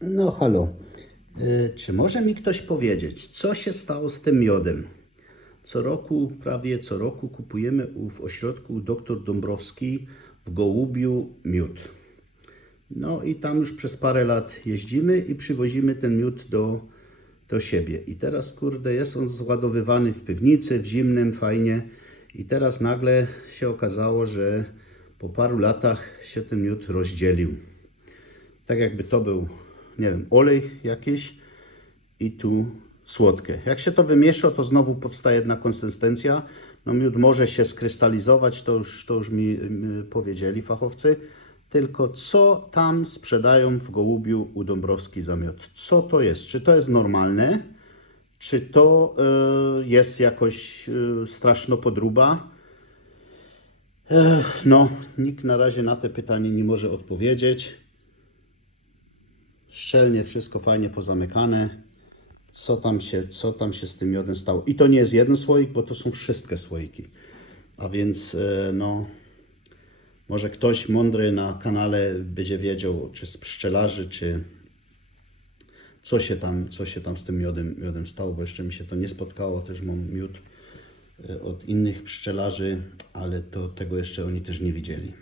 No halo, Y, czy może mi ktoś powiedzieć, co się stało z tym miodem? Co roku, prawie co roku kupujemy w ośrodku dr Dąbrowski w Gołubiu miód. No i tam już przez parę lat jeździmy i przywozimy ten miód do, do siebie. I teraz, kurde, jest on zładowywany w piwnicy, w zimnym, fajnie. I teraz nagle się okazało, że po paru latach się ten miód rozdzielił. Tak jakby to był, nie wiem, olej jakiś i tu słodkie. Jak się to wymiesza, to znowu powstaje jedna konsystencja. No miód może się skrystalizować, to już, to już mi y, powiedzieli fachowcy. Tylko co tam sprzedają w Gołubiu u Dąbrowski za miód? Co to jest? Czy to jest normalne? Czy to y, jest jakoś y, straszno podruba? Ech, no, nikt na razie na te pytanie nie może odpowiedzieć. Szczelnie, wszystko fajnie pozamykane. Co tam, się, co tam się z tym miodem stało? I to nie jest jeden słoik, bo to są wszystkie słoiki. A więc, e, no, może ktoś mądry na kanale będzie wiedział, czy z pszczelarzy, czy co się tam, co się tam z tym miodem, miodem stało, bo jeszcze mi się to nie spotkało. Też mam miód e, od innych pszczelarzy, ale to tego jeszcze oni też nie widzieli.